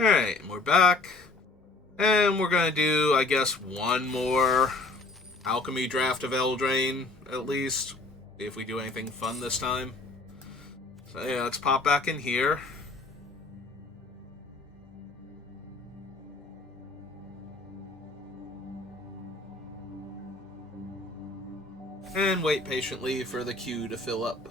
Alright, and we're back. And we're gonna do, I guess, one more alchemy draft of Eldraine, at least. See if we do anything fun this time. So yeah, let's pop back in here. And wait patiently for the queue to fill up.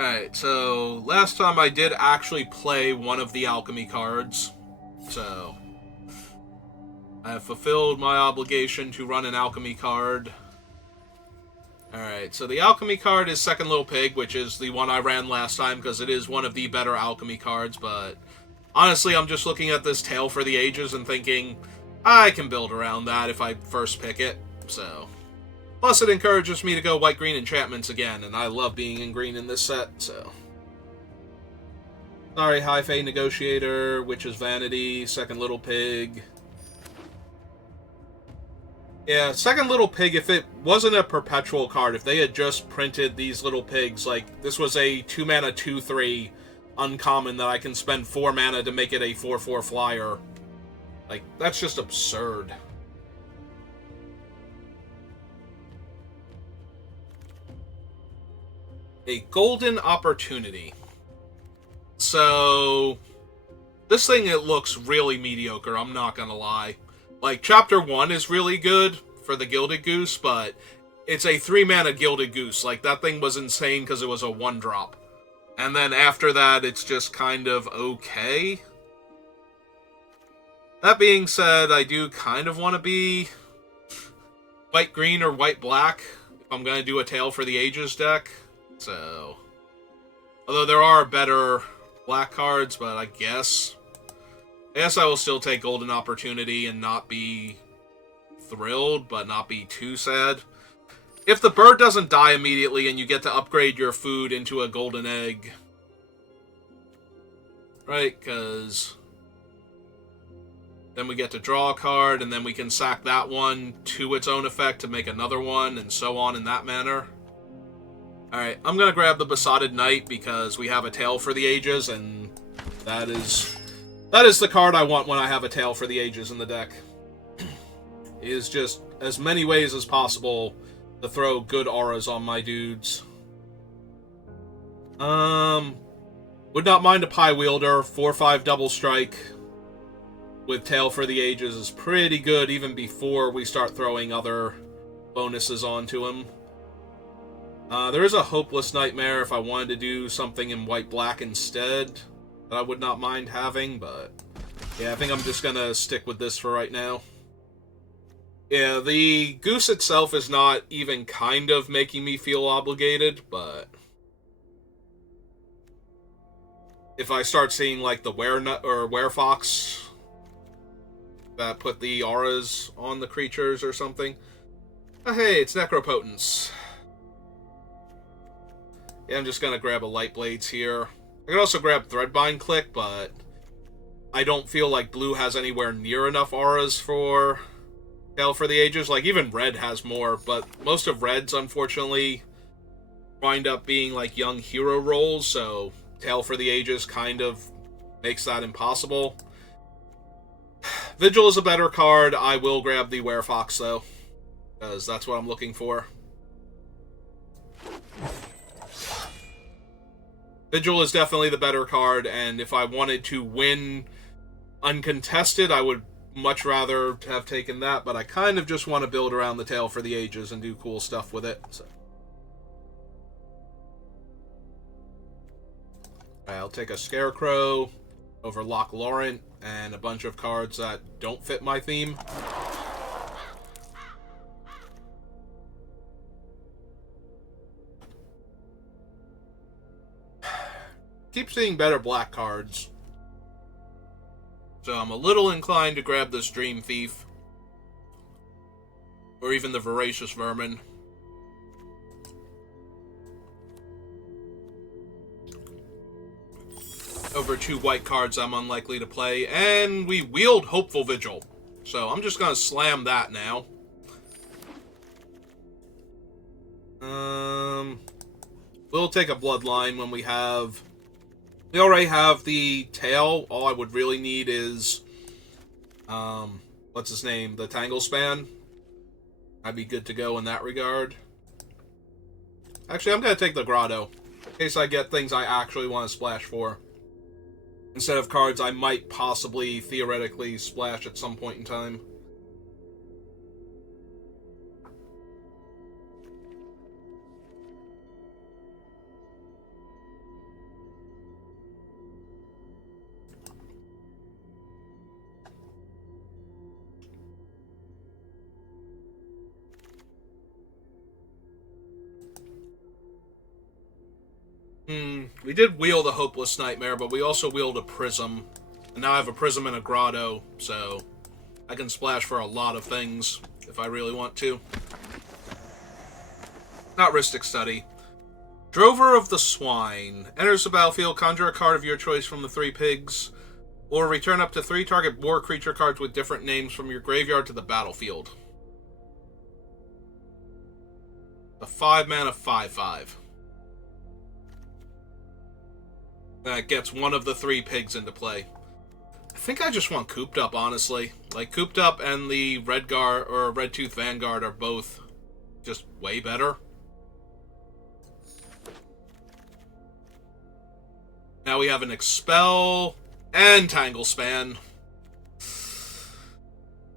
Alright, so last time I did actually play one of the alchemy cards. So I have fulfilled my obligation to run an alchemy card. Alright, so the alchemy card is Second Little Pig, which is the one I ran last time because it is one of the better alchemy cards, but honestly, I'm just looking at this Tale for the Ages and thinking, I can build around that if I first pick it, so. Plus, it encourages me to go white-green enchantments again, and I love being in green in this set, so. Sorry, High Fae Negotiator, Witch's Vanity, Second Little Pig. Yeah, Second Little Pig, if it wasn't a perpetual card, if they had just printed these little pigs, like, this was a 2-mana 2-3 uncommon that I can spend 4 mana to make it a 4-4 flyer. Like, that's just absurd. A golden opportunity. So, this thing, it looks really mediocre, I'm not gonna lie. Like, Chapter 1 is really good for the Gilded Goose, but it's a 3-mana Gilded Goose. Like, that thing was insane because it was a 1-drop. And then after that, it's just kind of okay. That being said, I do kind of want to be white-green or white-black if I'm going to do a Tale for the Ages deck. So, although there are better black cards, but I guess I will still take Golden Opportunity and not be thrilled, but not be too sad. If the bird doesn't die immediately and you get to upgrade your food into a golden egg, right, because then we get to draw a card, and then we can sack that one to its own effect to make another one, and so on in that manner. Alright, I'm going to grab the Besotted Knight because we have a Tale for the Ages, and that is the card I want when I have a Tale for the Ages in the deck. Is just as many ways as possible to throw good auras on my dudes. Would not mind a Pie Wielder, 4/5 double strike with Tale for the Ages is pretty good even before we start throwing other bonuses onto him. There is a Hopeless Nightmare if I wanted to do something in white-black instead that I would not mind having, but yeah, I think I'm just gonna stick with this for right now. Yeah, the Goose itself is not even kind of making me feel obligated, but if I start seeing like the Werefox that put the auras on the creatures or something, oh, hey, it's Necropotence. Yeah, I'm just gonna grab a Light Blades here. I can also grab Threadbind Click, but I don't feel like blue has anywhere near enough auras for Tale for the Ages. Like, even red has more, but most of red's, unfortunately, wind up being like young hero rolls, so Tale for the Ages kind of makes that impossible. Vigil is a better card. I will grab the Werefox, though, because that's what I'm looking for. Vigil is definitely the better card, and if I wanted to win uncontested, I would much rather have taken that, but I kind of just want to build around the Tale for the Ages and do cool stuff with it. So. I'll take a Scarecrow over Loch Laurent and a bunch of cards that don't fit my theme. Keep seeing better black cards. So I'm a little inclined to grab this Dream Thief. Or even the Voracious Vermin. Over 2 white cards I'm unlikely to play, and we wield Hopeful Vigil. So I'm just going to slam that now. We'll take a Bloodline when we have... We already have the tail. All I would really need is... what's his name? The Tanglespan. I'd be good to go in that regard. Actually, I'm going to take the Grotto. In case I get things I actually want to splash for. Instead of cards I might possibly, theoretically, splash at some point in time. We did wield a Hopeless Nightmare, but we also wield a Prism. And now I have a Prism and a Grotto, so I can splash for a lot of things if I really want to. Not Rhystic Study. Drover of the Swine. Enters the battlefield, conjure a card of your choice from the 3 pigs, or return up to 3 target war creature cards with different names from your graveyard to the battlefield. A 5-mana 5/5. That gets one of the 3 pigs into play. I think I just want Cooped Up, honestly. Like, Cooped Up and the Red Tooth Vanguard are both just way better. Now we have an Expel and Tanglespan.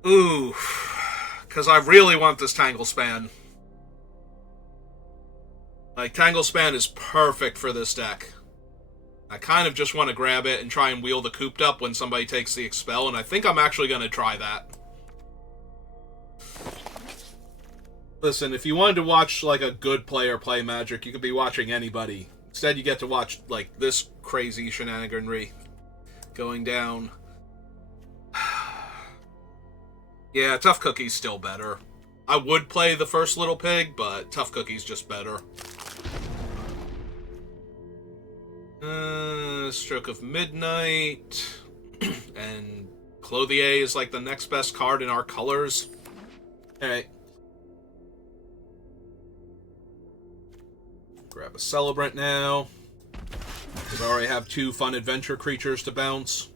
Ooh. Because I really want this Tanglespan. Like, Tanglespan is perfect for this deck. I kind of just want to grab it and try and wheel the Cooped Up when somebody takes the Expel, and I think I'm actually going to try that. Listen, if you wanted to watch, like, a good player play Magic, you could be watching anybody. Instead, you get to watch, like, this crazy shenaniganry going down. Yeah, Tough Cookie's still better. I would play the first Little Pig, but Tough Cookie's just better. Stroke of Midnight. And Clothier is like the next best card in our colors. Alright. Grab a Celebrant now. Because I already have 2 fun adventure creatures to bounce.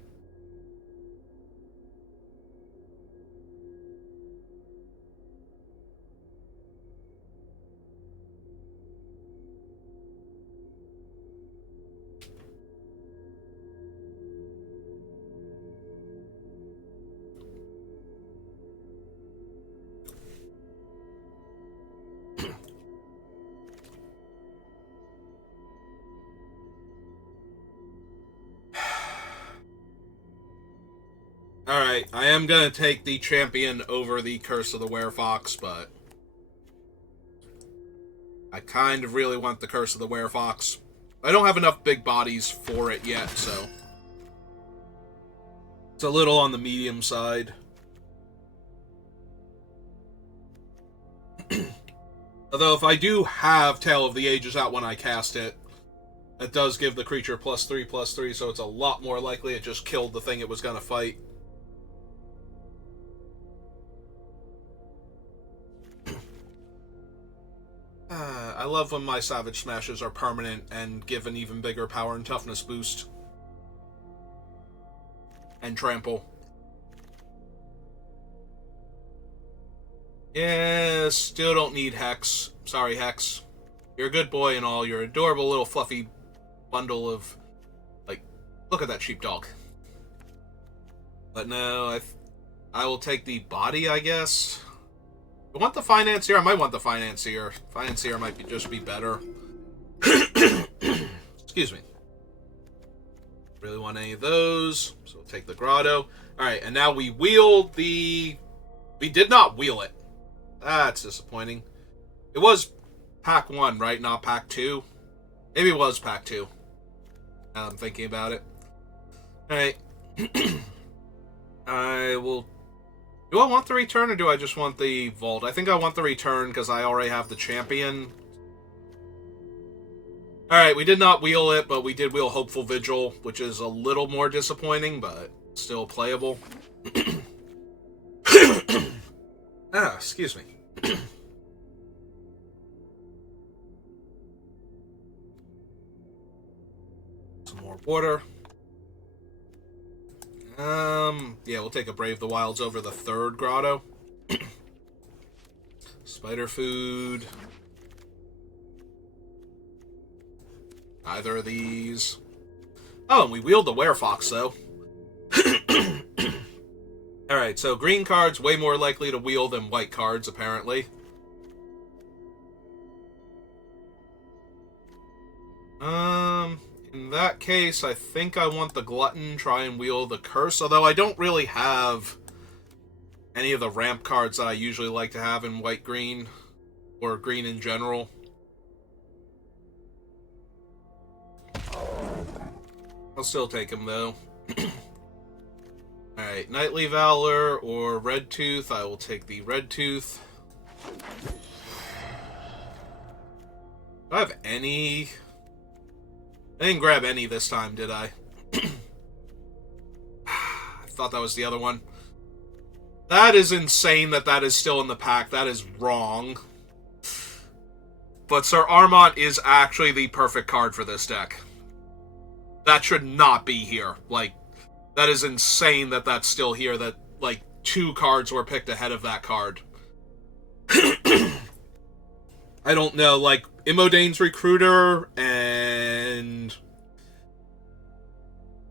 Alright, I am going to take the Champion over the Curse of the Werefox, but I kind of really want the Curse of the Werefox. I don't have enough big bodies for it yet, so it's a little on the medium side. Although if I do have Tale of the Ages out when I cast it, it does give the creature +3/+3, so it's a lot more likely it just killed the thing it was going to fight. I love when my Savage Smashes are permanent and give an even bigger power and toughness boost. And Trample. Yeah, still don't need Hex. Sorry, Hex. You're a good boy and all. You're an adorable little fluffy bundle of... Like, look at that sheepdog. But no, I will take the body, I guess. I want the Financier. I might want the Financier. Financier might just be better. Excuse me. Really want any of those, so we'll take the Grotto. Alright, and now we wield the... We did not wheel it. That's disappointing. It was Pack 1, right? Not Pack 2? Maybe it was Pack 2. Now I'm thinking about it. Alright. I will... You Do I want the return, or do I just want the vault? I think I want the return, because I already have the champion. Alright, we did not wheel it, but we did wheel Hopeful Vigil, which is a little more disappointing, but still playable. Excuse me. Some more water. Yeah, we'll take a Brave the Wilds over the third grotto. Spider food. Either of these. Oh, and we wheeled the Werefox, though. Alright, so green cards way more likely to wheel than white cards, apparently. In that case, I think I want the Glutton, try and wheel the Curse, although I don't really have any of the ramp cards that I usually like to have in white-green, or green in general. I'll still take him, though. Alright, Knightly Valor or Red Tooth. I will take the Red Tooth. Do I have any? I didn't grab any this time, did I? I thought that was the other one. That is insane that that is still in the pack. That is wrong. But Sir Armont is actually the perfect card for this deck. That should not be here. Like, that is insane that that's still here. That, like, 2 cards were picked ahead of that card. I don't know, like, Imodane's Recruiter, and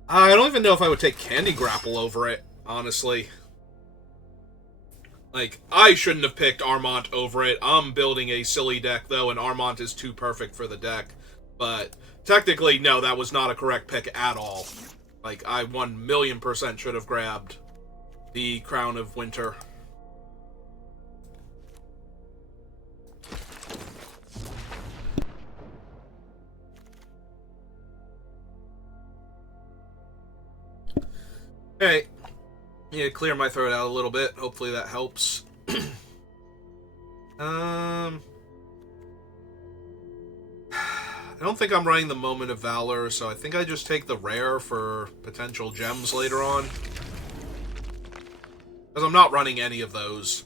I don't even know if I would take Candy Grapple over it, honestly. Like, I shouldn't have picked Armont over it. I'm building a silly deck, though, and Armont is too perfect for the deck. But technically, no, that was not a correct pick at all. Like, I 1,000,000% should have grabbed the Crown of Winter. Hey, yeah, clear my throat out a little bit. Hopefully that helps. I don't think I'm running the Moment of Valor, so I think I just take the rare for potential gems later on. Because I'm not running any of those.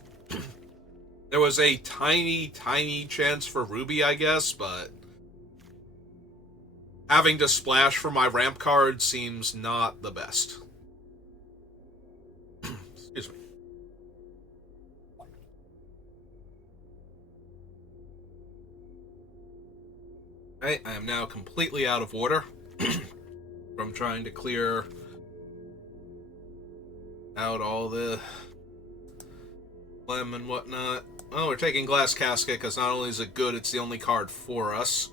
There was a tiny, tiny chance for Ruby, I guess, but having to splash for my ramp card seems not the best. Excuse me. Alright, I am now completely out of water from trying to clear out all the phlegm and whatnot. Oh, we're taking Glass Casket because not only is it good, it's the only card for us.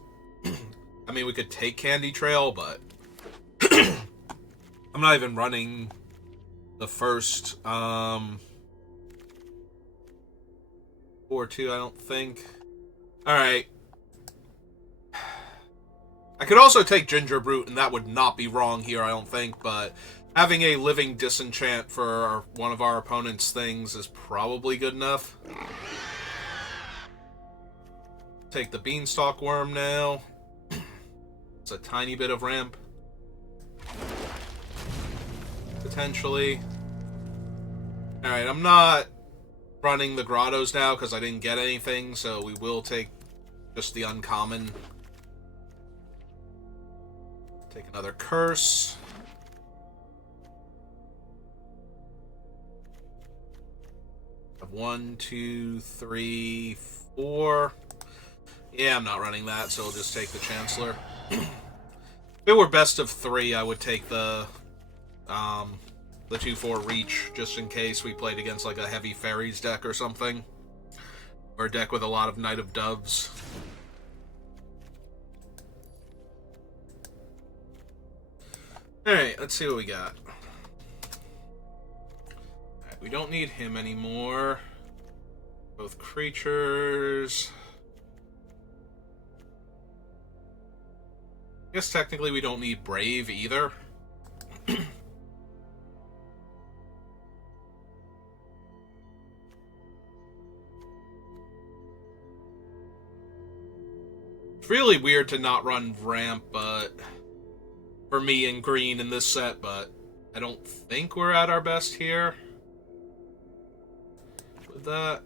I mean, we could take Candy Trail, but I'm not even running the first 4-2, I don't think. Alright. I could also take Ginger Brute, and that would not be wrong here, I don't think, but having a Living Disenchant for one of our opponent's things is probably good enough. Take the Beanstalk Worm now. It's a tiny bit of ramp. Potentially. Alright, I'm not running the Grottos now because I didn't get anything, so we will take just the uncommon. Take another Curse. Have 1, 2, 3, 4. Yeah, I'm not running that, so I'll just take the Chancellor. If it were best of 3, I would take the 2-4 Reach, just in case we played against like a heavy Fairies deck or something. Or a deck with a lot of Knight of Doves. Alright, let's see what we got. Alright, we don't need him anymore. Both creatures. I guess technically we don't need Brave either. It's really weird to not run ramp, but for me and green in this set, but I don't think we're at our best here with that.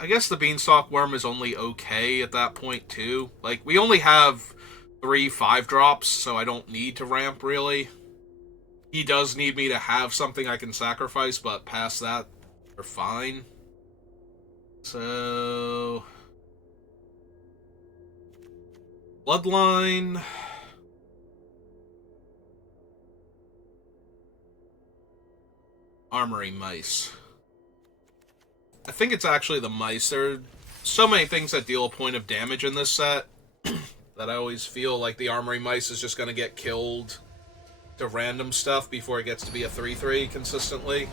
I guess the Beanstalk Worm is only okay at that point, too. Like, we only have 3 5-drops, so I don't need to ramp, really. He does need me to have something I can sacrifice, but past that, we're fine. So... Bloodline... Armory Mice. I think it's actually the mice. There are so many things that deal a point of damage in this set that I always feel like the Armory Mice is just going to get killed to random stuff before it gets to be a 3-3 consistently.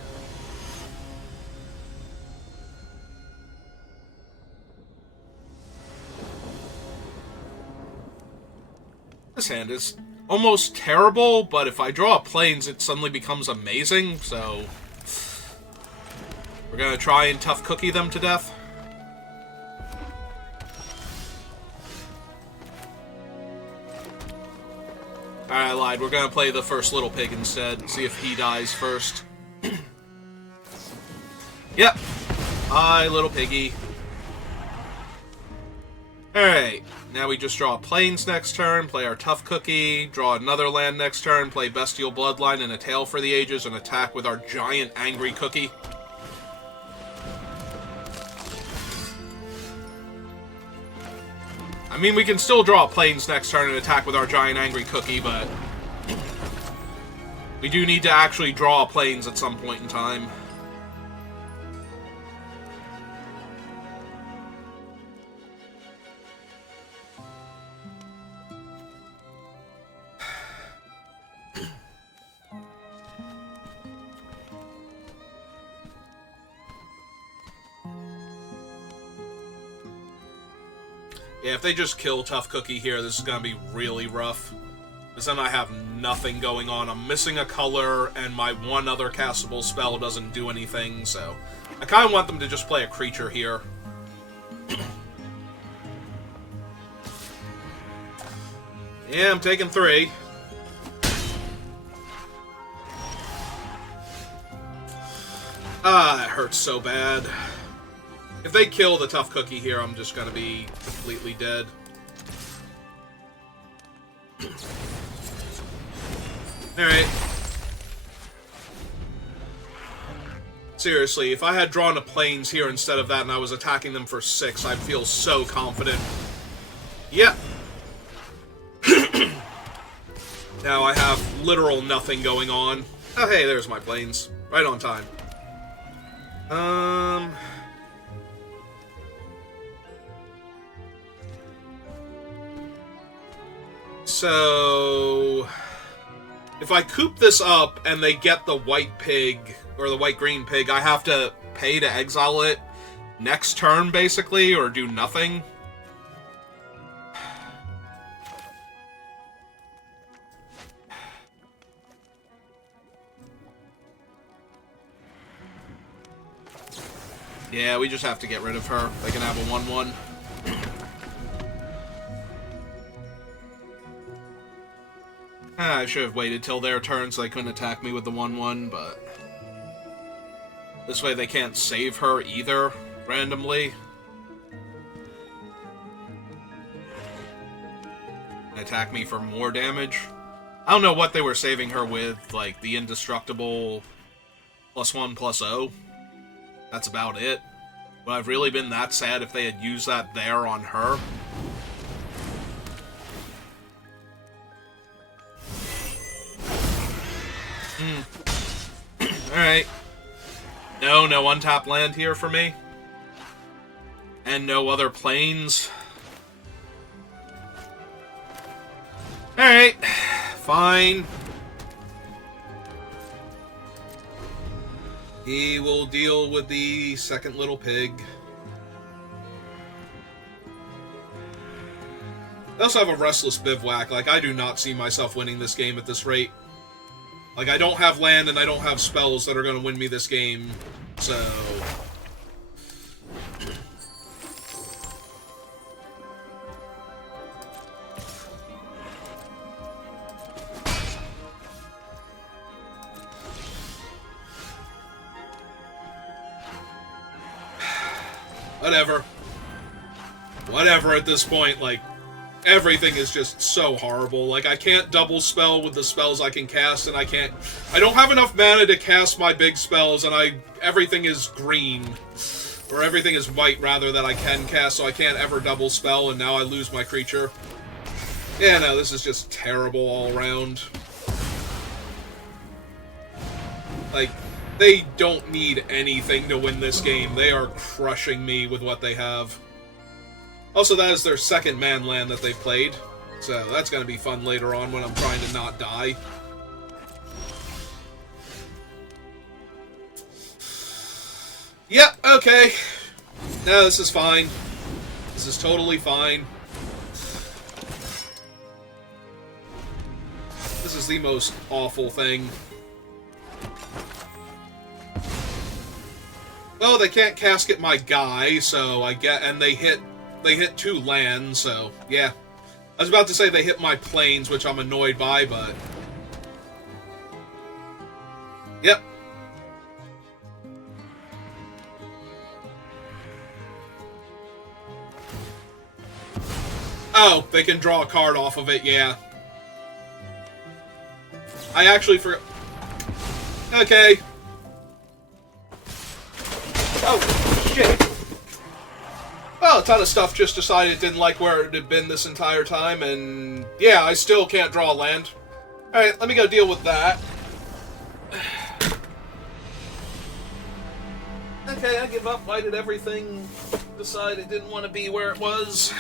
This hand is almost terrible, but if I draw planes, it suddenly becomes amazing, so... We're gonna try and tough cookie them to death. Alright, I lied. We're gonna play the first little pig instead. See if he dies first. Yep. Hi, little piggy. Alright. Now we just draw plains next turn, play our tough cookie, draw another land next turn, play Bestial Bloodline and a Tail for the Ages, and attack with our giant angry cookie. I mean, we can still draw plains next turn and attack with our giant angry cookie, but we do need to actually draw plains at some point in time. Yeah, if they just kill Tough Cookie here, this is going to be really rough. Because then I have nothing going on. I'm missing a color, and my one other castable spell doesn't do anything, so... I kind of want them to just play a creature here. Yeah, I'm taking 3. Ah, it hurts so bad. If they kill the Tough Cookie here, I'm just gonna be completely dead. Alright. Seriously, if I had drawn a plains here instead of that and I was attacking them for 6, I'd feel so confident. Yep. Now I have literal nothing going on. Oh, hey, there's my plains. Right on time. So... if I coop this up and they get the white pig, or the white-green pig, I have to pay to exile it next turn, basically, or do nothing. Yeah, we just have to get rid of her. They can have a 1/1. I should have waited till their turn so they couldn't attack me with the 1/1, but... this way they can't save her either, randomly. And attack me for more damage. I don't know what they were saving her with, like the indestructible +1/+0. That's about it. Would I've really been that sad if they had used that there on her? Alright. No untapped land here for me. And no other planes. Alright. Fine. He will deal with the second little pig. I also have a Restless Bivouac. Like, I do not see myself winning this game at this rate. Like, I don't have land and I don't have spells that are going to win me this game, so... Whatever. Whatever at this point, like, everything is just so horrible. Like, I can't double spell with the spells I can cast, and I don't have enough mana to cast my big spells, and everything is green. Or everything is white, rather, that I can cast, so I can't ever double spell, and now I lose my creature. Yeah, no, this is just terrible all around. Like, they don't need anything to win this game. They are crushing me with what they have. Also, that is their second man land that they played. So that's going to be fun later on when I'm trying to not die. Yep, okay. No, this is fine. This is totally fine. This is the most awful thing. Oh, they can't casket my guy, so and they hit 2 lands, so yeah. I was about to say they hit my planes, which I'm annoyed by, but yep. Oh, they can draw a card off of it, yeah. I actually forgot. Okay. Oh, shit. Well, a ton of stuff just decided it didn't like where it had been this entire time, and yeah, I still can't draw land. Alright, let me go deal with that. Okay, I give up. Why did everything decide it didn't want to be where it was?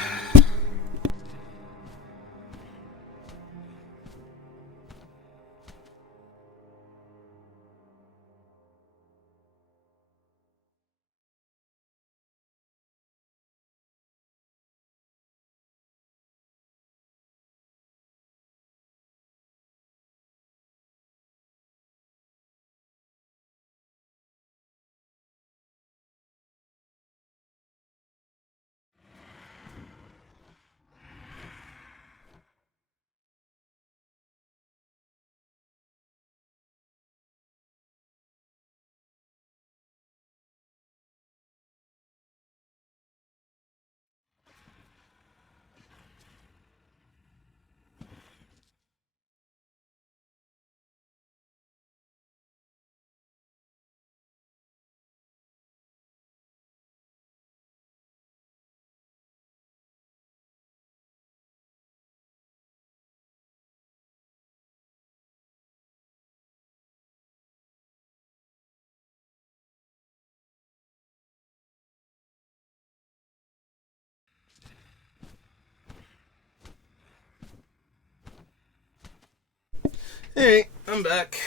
Hey, I'm back.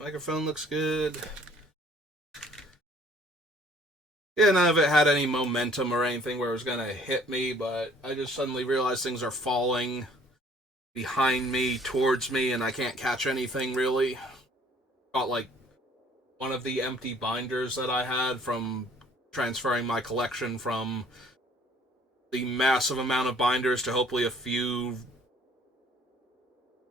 Microphone looks good. Yeah, none of it had any momentum or anything where it was gonna hit me, but I just suddenly realized things are falling behind me, towards me, and I can't catch anything really. Got like one of the empty binders that I had from transferring my collection from the massive amount of binders to hopefully a few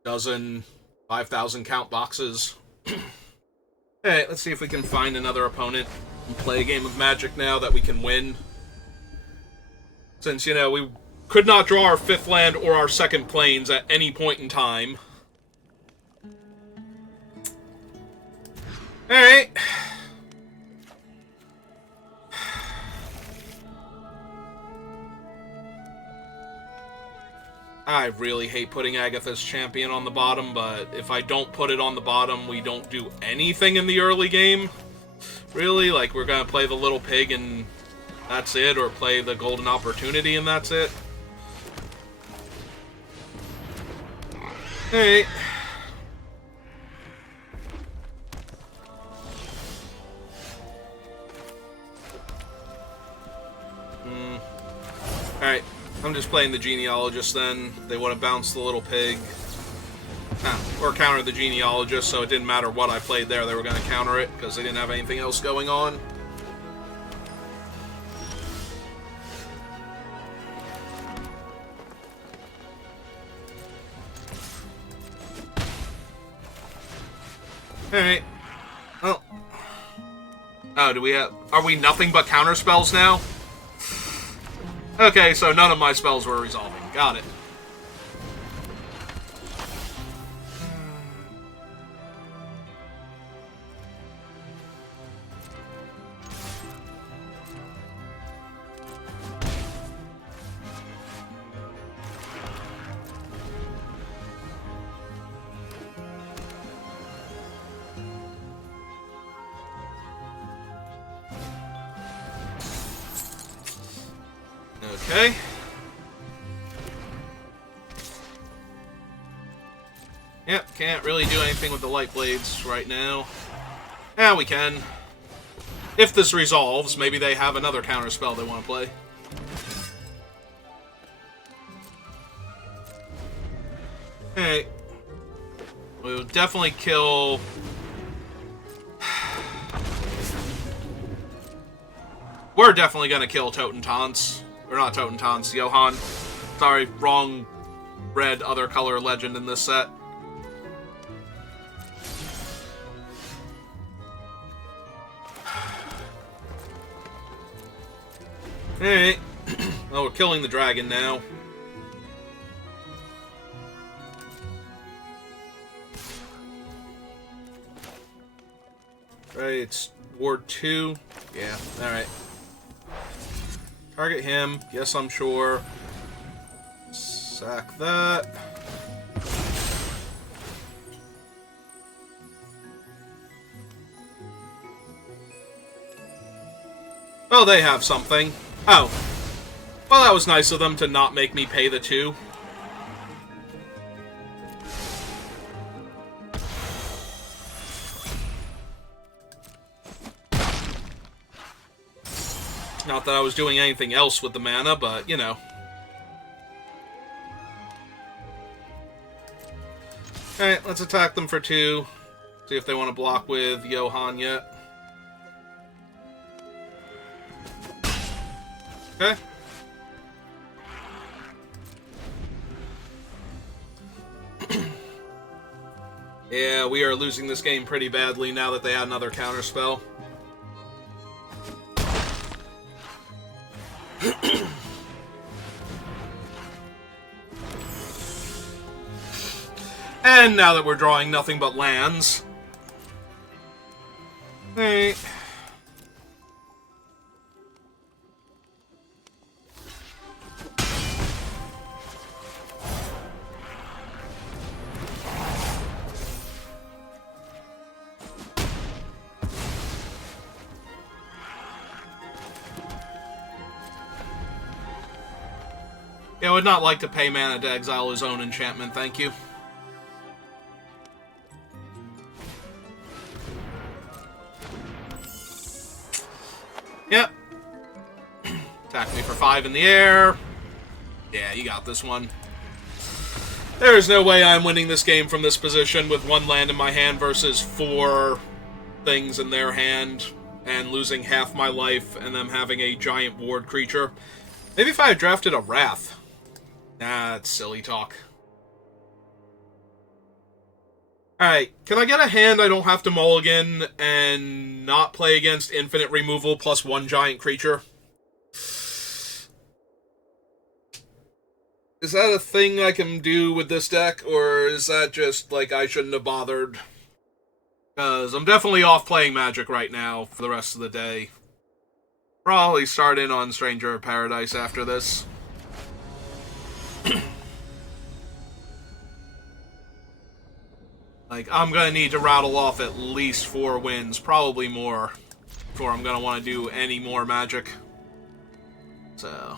dozen 5,000 count boxes. Alright, let's see if we can find another opponent and play a game of Magic now that we can win. Since, you know, we could not draw our 5th land or our 2nd planes at any point in time. Alright. I really hate putting Agatha's Champion on the bottom, but if I don't put it on the bottom, we don't do anything in the early game. Really? Like, we're gonna play the Little Pig and that's it, or play the Golden Opportunity and that's it? Alright. Alright. I'm just playing the Genealogist then. They want to bounce the Little Pig. Or counter the Genealogist, so it didn't matter what I played there, they were going to counter it, because they didn't have anything else going on. Alright. Well. Oh, do we have... Are we nothing but counter spells now? Okay, so none of my spells were resolving. Got it. Okay. Yep, can't really do anything with the light blades right now. Yeah, we can. If this resolves, maybe they have another counterspell they want to play. Hey. We'll definitely kill... We're definitely gonna kill Totentanz. Or not Totentanz, Johann. Sorry, wrong red other color legend in this set. Alright. Oh, we're killing the dragon now. Right, it's Ward 2. Yeah, alright. Target him. Yes, I'm sure. Sack that. Oh, they have something. Oh. Well, that was nice of them to not make me pay the 2. Not that I was doing anything else with the mana, but, you know. Alright, let's attack them for 2. See if they want to block with Johann yet. Okay. Yeah, we are losing this game pretty badly now that they had another counterspell. And now that we're drawing nothing but lands. Hey. Yeah, I would not like to pay mana to exile his own enchantment, thank you. Yep. Attack me for 5 in the air. Yeah, you got this one. There is no way I'm winning this game from this position with 1 land in my hand versus 4 things in their hand and losing half my life and them having a giant ward creature. Maybe if I had drafted a Wrath. Nah, that's silly talk. Alright, can I get a hand I don't have to mulligan and not play against infinite removal plus 1 giant creature? Is that a thing I can do with this deck, or is that just, like, I shouldn't have bothered? Because I'm definitely off playing Magic right now for the rest of the day. Probably start in on Stranger of Paradise after this. Like, I'm gonna need to rattle off at least 4 wins, probably more, before I'm gonna want to do any more Magic. So...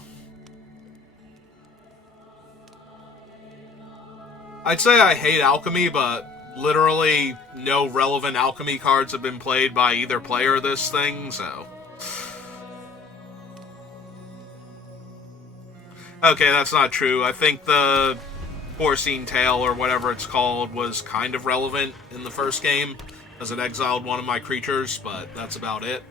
I'd say I hate Alchemy, but literally no relevant Alchemy cards have been played by either player this thing, so... Okay, that's not true. I think the Porcine Tail, or whatever it's called, was kind of relevant in the first game, as it exiled one of my creatures, but that's about it.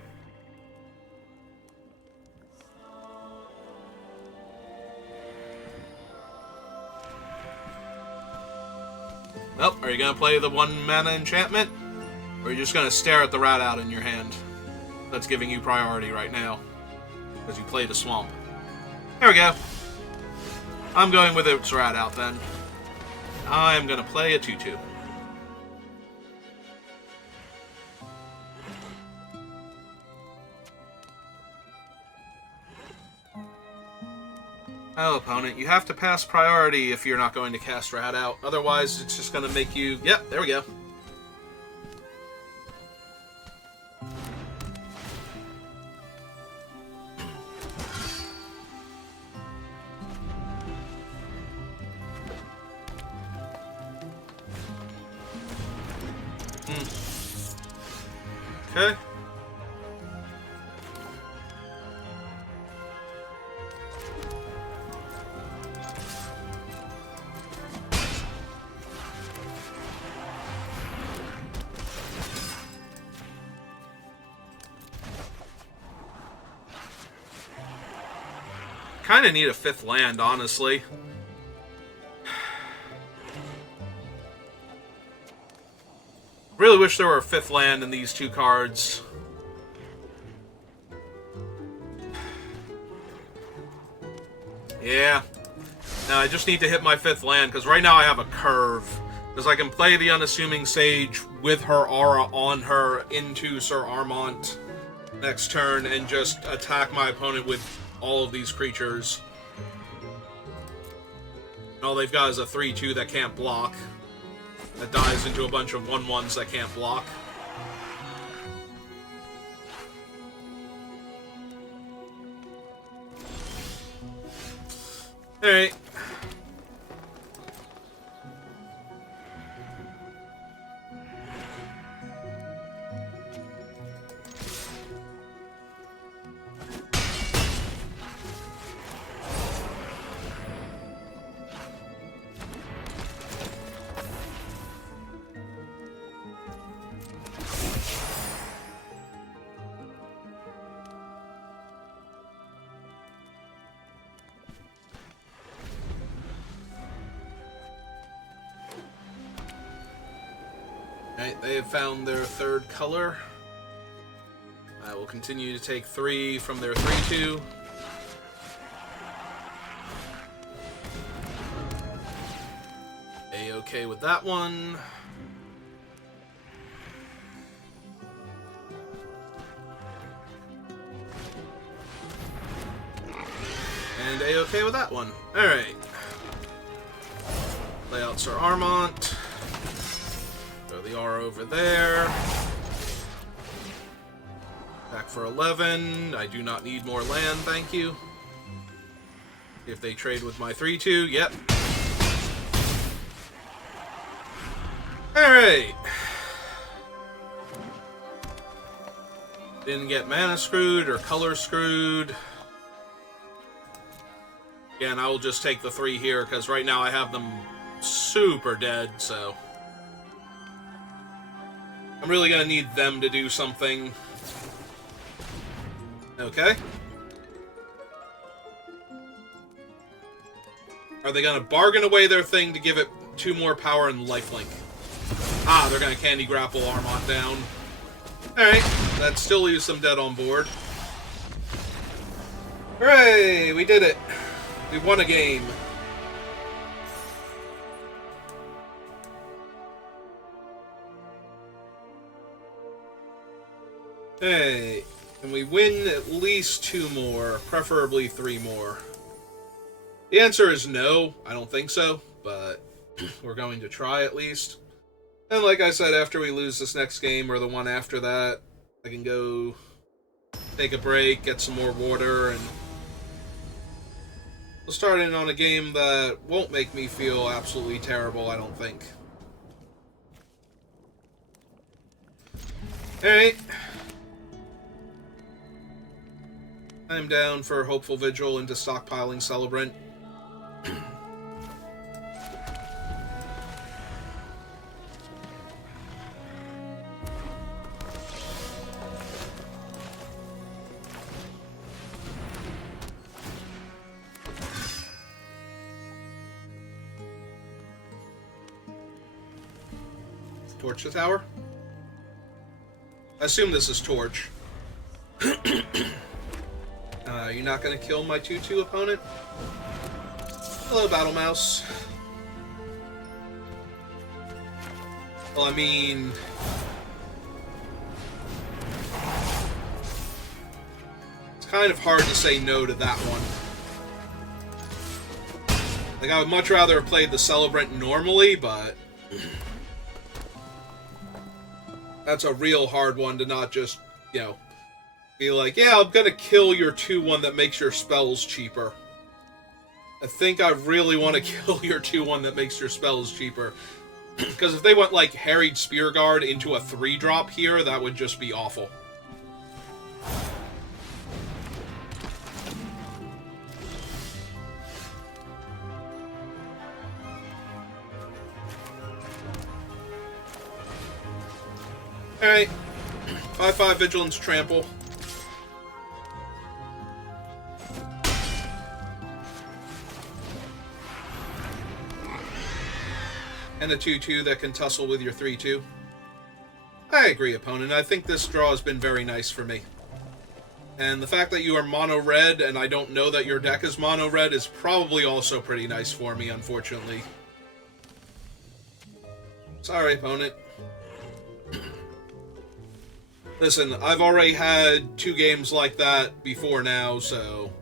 Well, are you going to play the 1 mana enchantment? Or are you just going to stare at the rat out in your hand? That's giving you priority right now. Because you played a swamp. There we go. I'm going with its rat out then. I'm going to play a 2/2. Oh, opponent, you have to pass priority if you're not going to cast rat out. Otherwise, it's just going to make you... Yep, there we go. Okay. Kind of need a 5th land, honestly. Really wish there were a 5th land in these 2 cards. Yeah. No, I just need to hit my 5th land, because right now I have a curve. Because I can play the Unassuming Sage with her aura on her into Sir Armont next turn and just attack my opponent with all of these creatures. And all they've got is a 3/2 that can't block. That dies into a bunch of 1/1s that can't block. Alright. Alright, they have found their 3rd color. I will continue to take 3 from their 3/2. A-okay with that one. And A-okay with that one. Alright. Lay out Sir Armont. Throw the R over there. Back for 11. I do not need more land, thank you. If they trade with my 3/2, yep. Alright. Didn't get mana screwed or color screwed. Again, I will just take the 3 here, because right now I have them super dead, so... I'm really gonna need them to do something. Okay. Are they gonna bargain away their thing to give it 2 more power and lifelink? Ah, they're gonna candy grapple Armont down. Alright, that still leaves them dead on board. Hooray! We did it! We won a game. Hey, can we win at least 2 more, preferably 3 more? The answer is no, I don't think so, but we're going to try at least. And like I said, after we lose this next game, or the one after that, I can go take a break, get some more water, and we'll start in on a game that won't make me feel absolutely terrible, I don't think. Alright. I'm down for Hopeful Vigil into stockpiling Celebrant. Torch the tower? I assume this is Torch. You're not going to kill my 2/2 opponent? Hello, Battle Mouse. Well, I mean... it's kind of hard to say no to that one. Like, I would much rather have played the Celebrant normally, but... that's a real hard one to not just, you know, be like, yeah, I'm gonna kill your 2/1 that makes your spells cheaper. I think I really want to kill your 2/1 that makes your spells cheaper. Because if they went, like, Harried Spearguard into a 3-drop here, that would just be awful. Alright. 5/5 Vigilance Trample. And a 2/2 that can tussle with your 3/2. I agree, opponent. I think this draw has been very nice for me. And the fact that you are mono-red and I don't know that your deck is mono-red is probably also pretty nice for me, unfortunately. Sorry, opponent. Listen, I've already had 2 games like that before now, so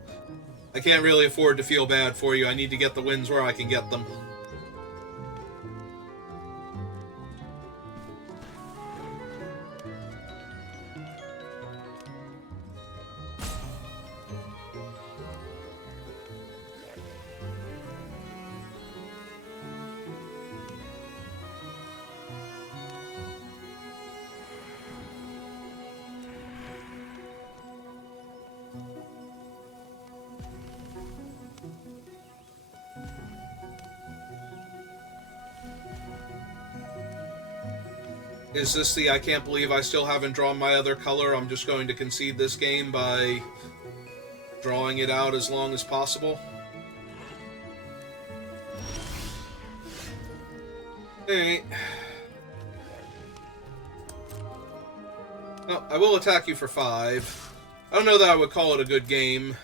I can't really afford to feel bad for you. I need to get the wins where I can get them. Is this the I can't believe I still haven't drawn my other color? I'm just going to concede this game by drawing it out as long as possible. Alright. Oh, I will attack you for 5. I don't know that I would call it a good game.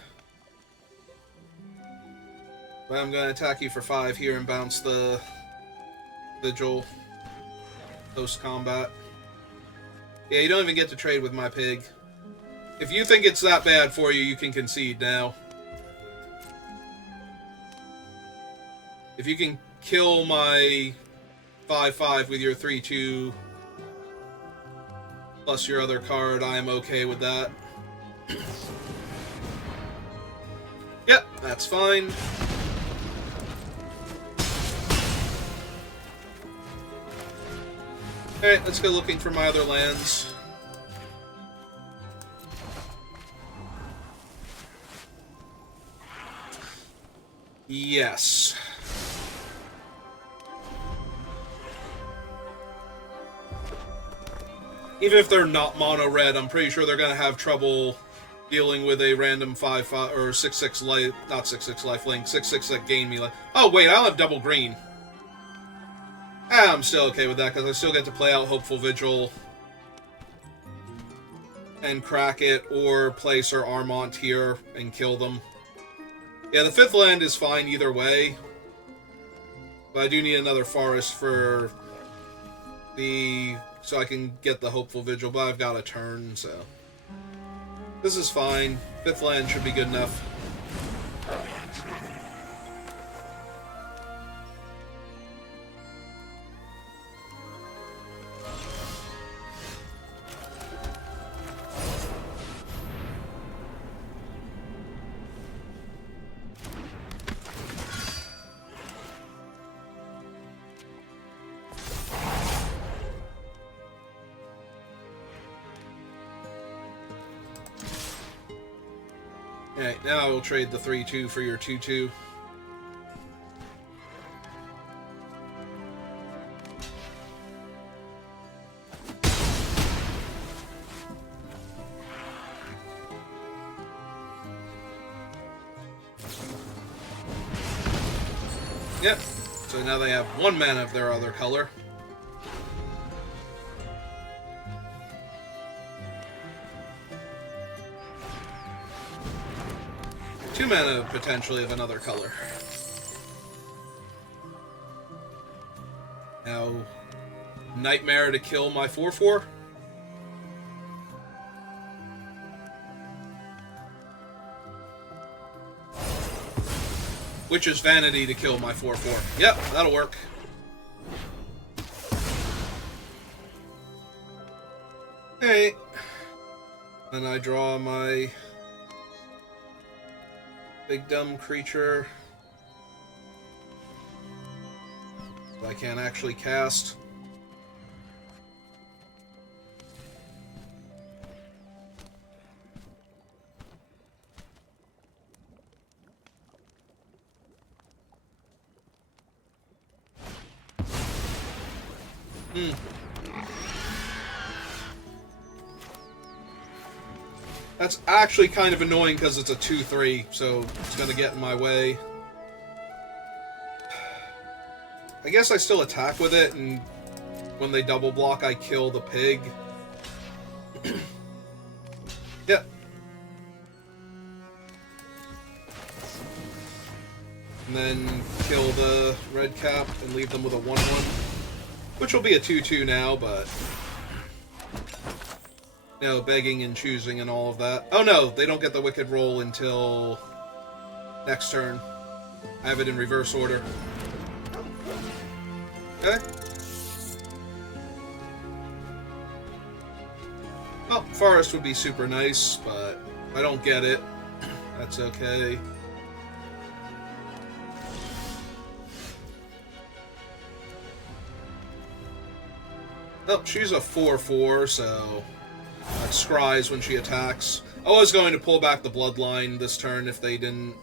But I'm going to attack you for 5 here and bounce the Vigil. Post-combat. Yeah, you don't even get to trade with my pig. If you think it's that bad for you, you can concede now. If you can kill my 5/5 with your 3/2 plus your other card, I am okay with that. Yep, that's fine. Alright, let's go looking for my other lands. Yes. Even if they're not mono-red, I'm pretty sure they're going to have trouble dealing with a random 5/5 or 6/6 life, not 6/6 lifelink, 6/6 that gain me life. Oh wait, I'll have double green. I'm still okay with that, because I still get to play out Hopeful Vigil and crack it, or play Sir Armont here and kill them. Yeah, the 5th land is fine either way, but I do need another forest for so I can get the Hopeful Vigil, but I've got a turn, so this is fine. 5th land should be good enough. Alright, now I will trade the 3/2 for your 2/2. Yep, so now they have 1 mana of their other color. 2 mana potentially of another color. Now, Nightmare to kill my 4/4. Witch's Vanity to kill my 4/4. Yep, that'll work. Alright. Then I draw my big dumb creature that I can't actually cast. That's actually kind of annoying because it's a 2/3, so it's going to get in my way. I guess I still attack with it, and when they double block, I kill the pig. Yep. And then kill the red cap and leave them with a 1/1. Which will be a 2/2 now, but... You know, begging and choosing and all of that. Oh no, they don't get the Wicked roll until next turn. I have it in reverse order. Okay. Well, Forest would be super nice, but if I don't get it, that's okay. Oh, she's a 4/4, so that scries when she attacks. I was going to pull back the Bloodline this turn if they didn't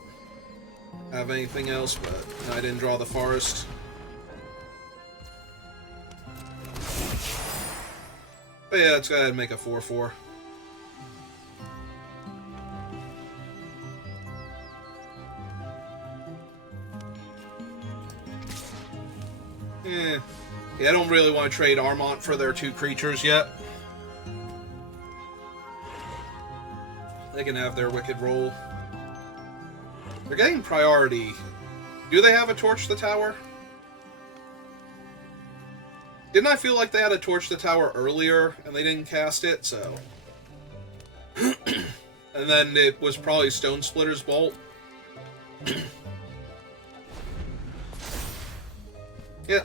have anything else, but I didn't draw the Forest. But yeah, let's go ahead and make a 4/4. Yeah, I don't really want to trade Armont for their 2 creatures yet. They can have their Wicked roll. They're getting priority. Do they have a Torch the Tower? Didn't I feel like they had a Torch the Tower earlier and they didn't cast it, so... And then it was probably Stone Splitter's Bolt. Yeah.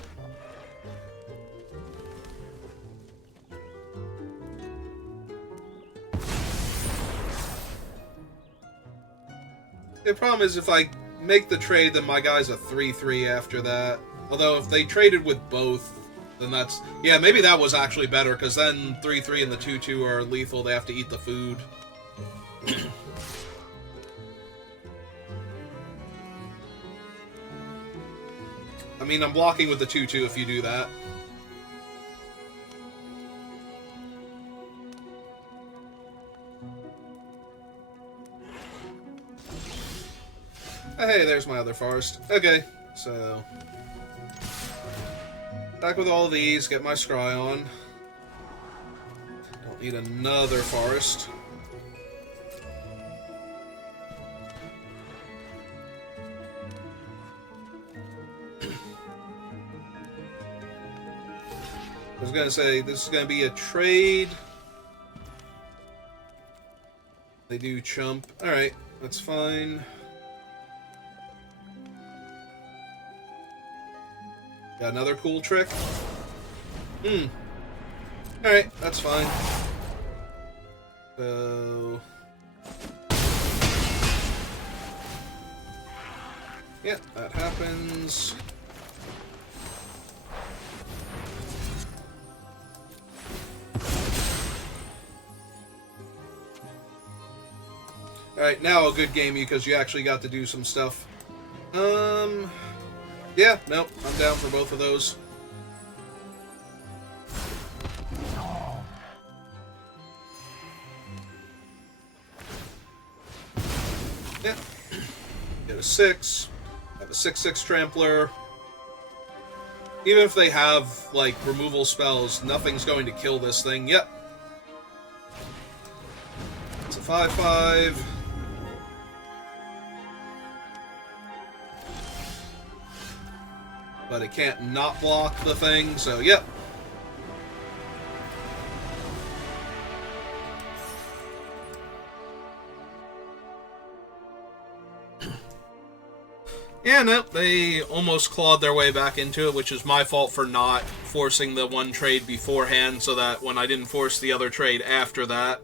The problem is if I make the trade, then my guy's a 3/3 after that. Although if they traded with both, then that's... Yeah, maybe that was actually better, because then 3/3 and the 2/2 are lethal. They have to eat the food. I mean, I'm blocking with the 2/2 if you do that. Hey, there's my other forest. Okay, so... Back with all these, get my scry on. Don't need another forest. I was gonna say, this is gonna be a trade. They do chump. Alright, that's fine. Got another cool trick? Alright, that's fine. So... yeah, that happens. Alright, now a good game because you actually got to do some stuff. Yeah, nope, I'm down for both of those. Yeah. Get a 6. Have a 6/6 Trampler. Even if they have, like, removal spells, nothing's going to kill this thing. Yep. It's a 5/5. but it can't not block the thing, so yep. Yeah, no, they almost clawed their way back into it, which is my fault for not forcing the one trade beforehand, so that when I didn't force the other trade after that.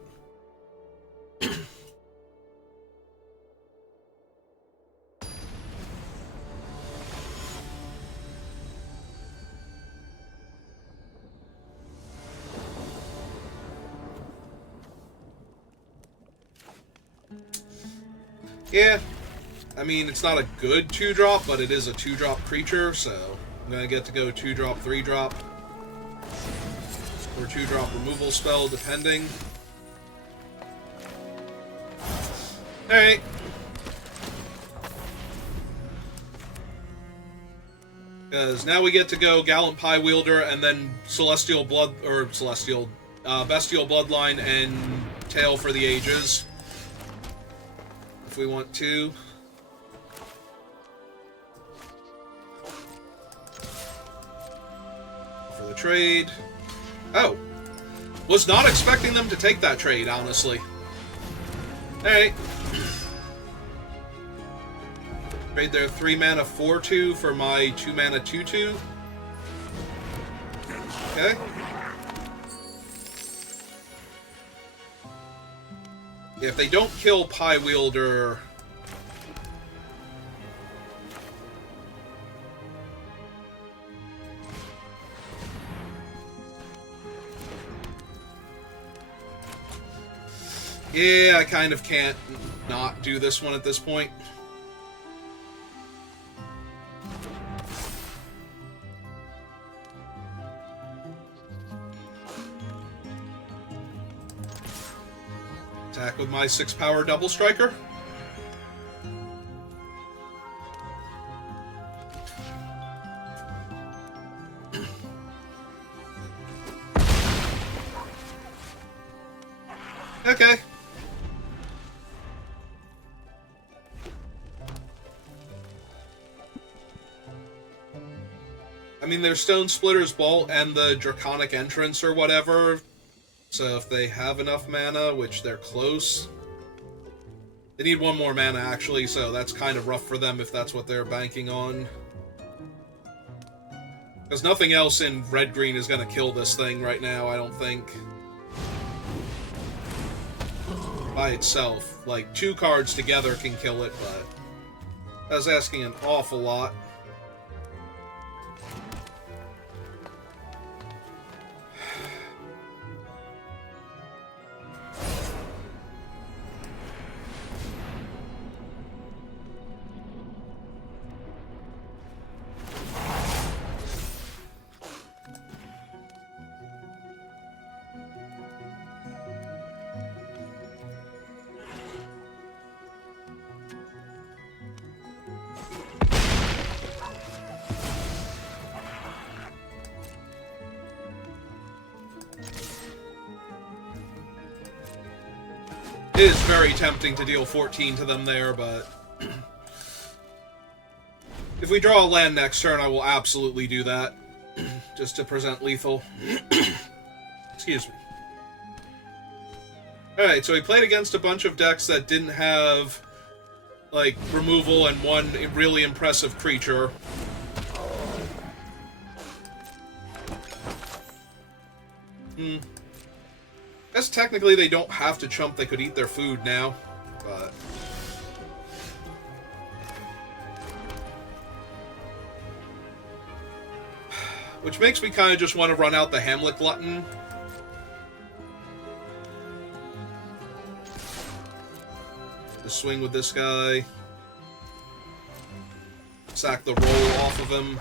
Yeah. I mean, it's not a good 2-drop, but it is a 2-drop creature, so I'm going to get to go 2-drop, 3-drop. Or 2-drop removal spell, depending. Alright. Because now we get to go Gallant Pie Wielder and then Bestial Bloodline and Tail for the Ages. If we want to. For the trade. Oh. Was not expecting them to take that trade, honestly. Alright. Trade their 3-mana 4/2 for my 2-mana 2/2. Okay. If they don't kill Pie Wielder... Yeah, I kind of can't not do this one at this point. Attack with my 6-power Double Striker. Okay. I mean, there's Stone Splitter's Bolt and the Draconic Entrance or whatever. So if they have enough mana, which they're close... They need 1 more mana, actually, so that's kind of rough for them if that's what they're banking on. Because nothing else in red-green is going to kill this thing right now, I don't think. By itself. Like, 2 cards together can kill it, but... I was asking an awful lot. It is very tempting to deal 14 to them there, but... if we draw a land next turn, I will absolutely do that. Just to present lethal. Excuse me. Alright, so he played against a bunch of decks that didn't have, like, removal and 1 really impressive creature. I guess technically they don't have to chump, they could eat their food now, but... Which makes me kind of just want to run out the Hamlet Glutton. Just swing with this guy. Sack the roll off of him.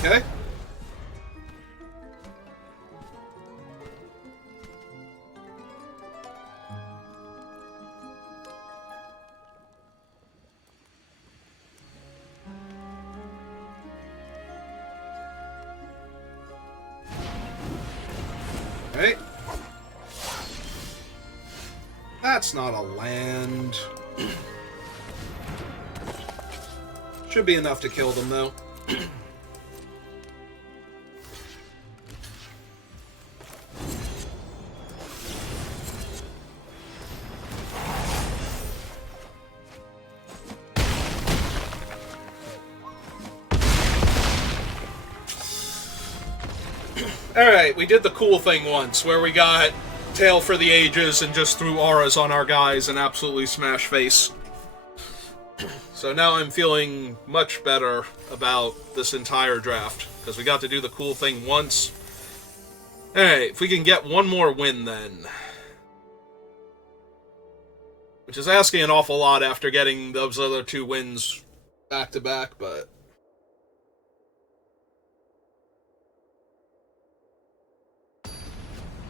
Okay. Alright. That's not a land. Should be enough to kill them, though. Alright, we did the cool thing once, where we got Tail for the Ages and just threw auras on our guys and absolutely smash face. So now I'm feeling much better about this entire draft, because we got to do the cool thing once. Alright, if we can get one more win then. Which is asking an awful lot after getting those other 2 wins back-to-back, but...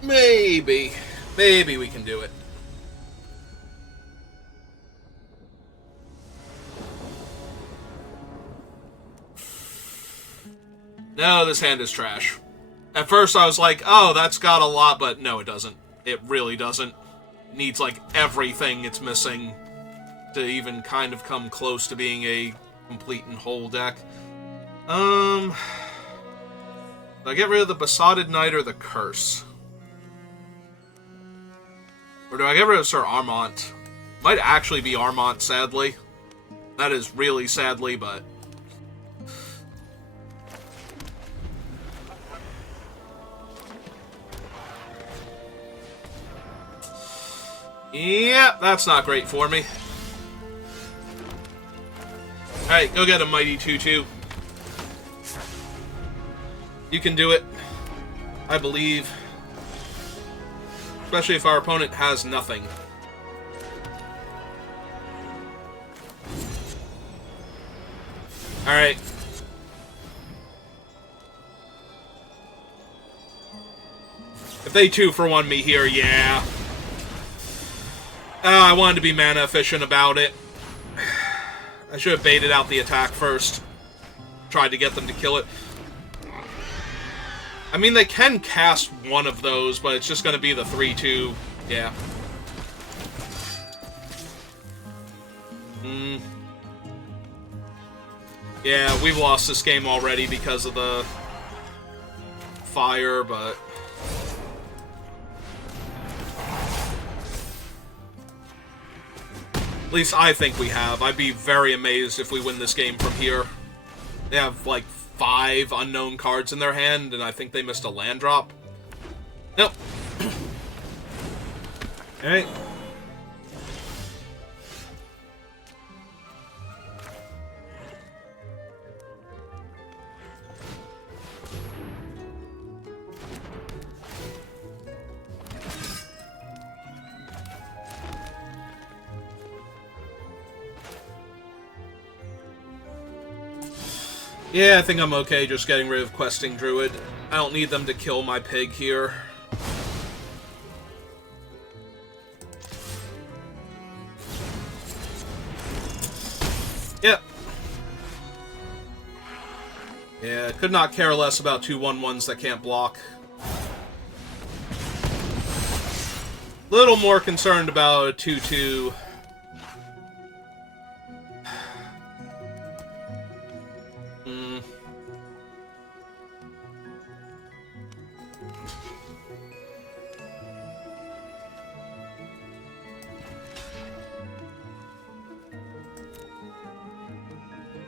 Maybe we can do it. No, this hand is trash. At first I was like, oh, that's got a lot, but no, it doesn't. It really doesn't. It needs, like, everything it's missing to even kind of come close to being a complete and whole deck. Do I get rid of the Besotted Knight or the Curse? Or do I get rid of Sir Armont? Might actually be Armont, sadly. That is really sadly, but... yeah, that's not great for me. Alright, go get a Mighty 2-2. You can do it. I believe. Especially if our opponent has nothing. Alright. If they 2-for-1 me here, yeah. I wanted to be mana efficient about it. I should have baited out the attack first. Tried to get them to kill it. I mean, they can cast one of those, but it's just going to be the 3-2. Yeah. Yeah, we've lost this game already because of the fire, but... at least I think we have. I'd be very amazed if we win this game from here. They have, like, 5 unknown cards in their hand, and I think they missed a land drop. Nope. Alright. Yeah, I think I'm okay just getting rid of Questing Druid. I don't need them to kill my pig here. Yep. Yeah, could not care less about 2/1/1s that can't block. Little more concerned about a 2/2.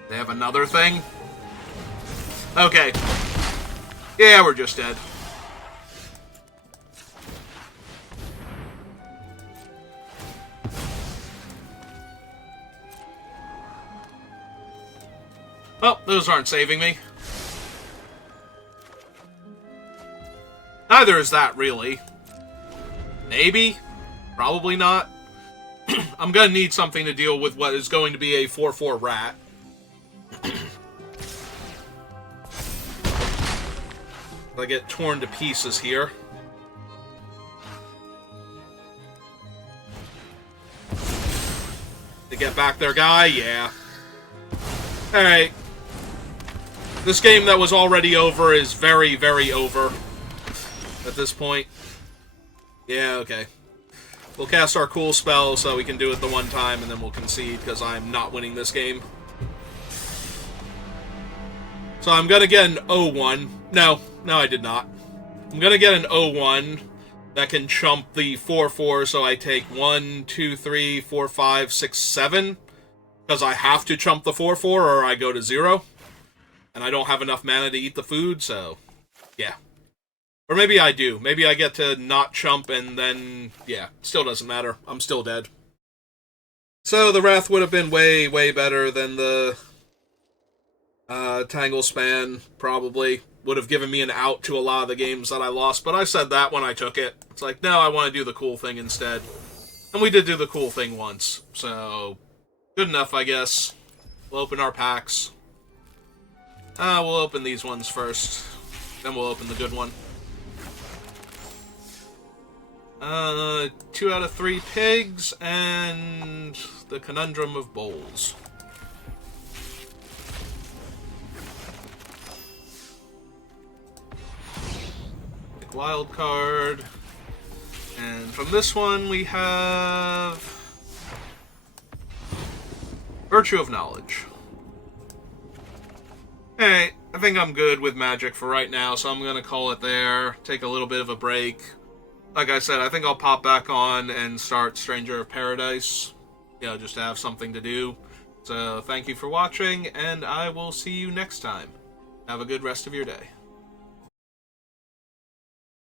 They have another thing? Okay. Yeah, we're just dead. Well, those aren't saving me. Neither is that, really. Maybe? Probably not. I'm gonna need something to deal with what is going to be a 4/4 rat. I get torn to pieces here. To get back their guy? Yeah. Alright. This game that was already over is very, very over at this point. Yeah, okay. We'll cast our cool spell so we can do it the one time, and then we'll concede, because I'm not winning this game. So I'm going to get an 0-1. No, I did not. I'm going to get an 0-1 that can chump the 4-4, so I take 1, 2, 3, 4, 5, 6, 7, because I have to chump the 4-4 or I go to 0. And I don't have enough mana to eat the food, so yeah. Or maybe I do. Maybe I get to not chump and then, yeah, still doesn't matter. I'm still dead. So the Wrath would have been way, way better than the Tangle Span, probably. Would have given me an out to a lot of the games that I lost, but I said that when I took it. It's like, no, I want to do the cool thing instead. And we did do the cool thing once, so good enough, I guess. We'll open our packs. We'll open these ones first. Then we'll open the good one. 2 out of 3 pigs, and the Conundrum of Bowls. Pick wild card. And from this one we have Virtue of Knowledge. Hey, I think I'm good with Magic for right now, so I'm going to call it there. Take a little bit of a break. Like I said, I think I'll pop back on and start Stranger of Paradise. You know, just to have something to do. So, thank you for watching, and I will see you next time. Have a good rest of your day.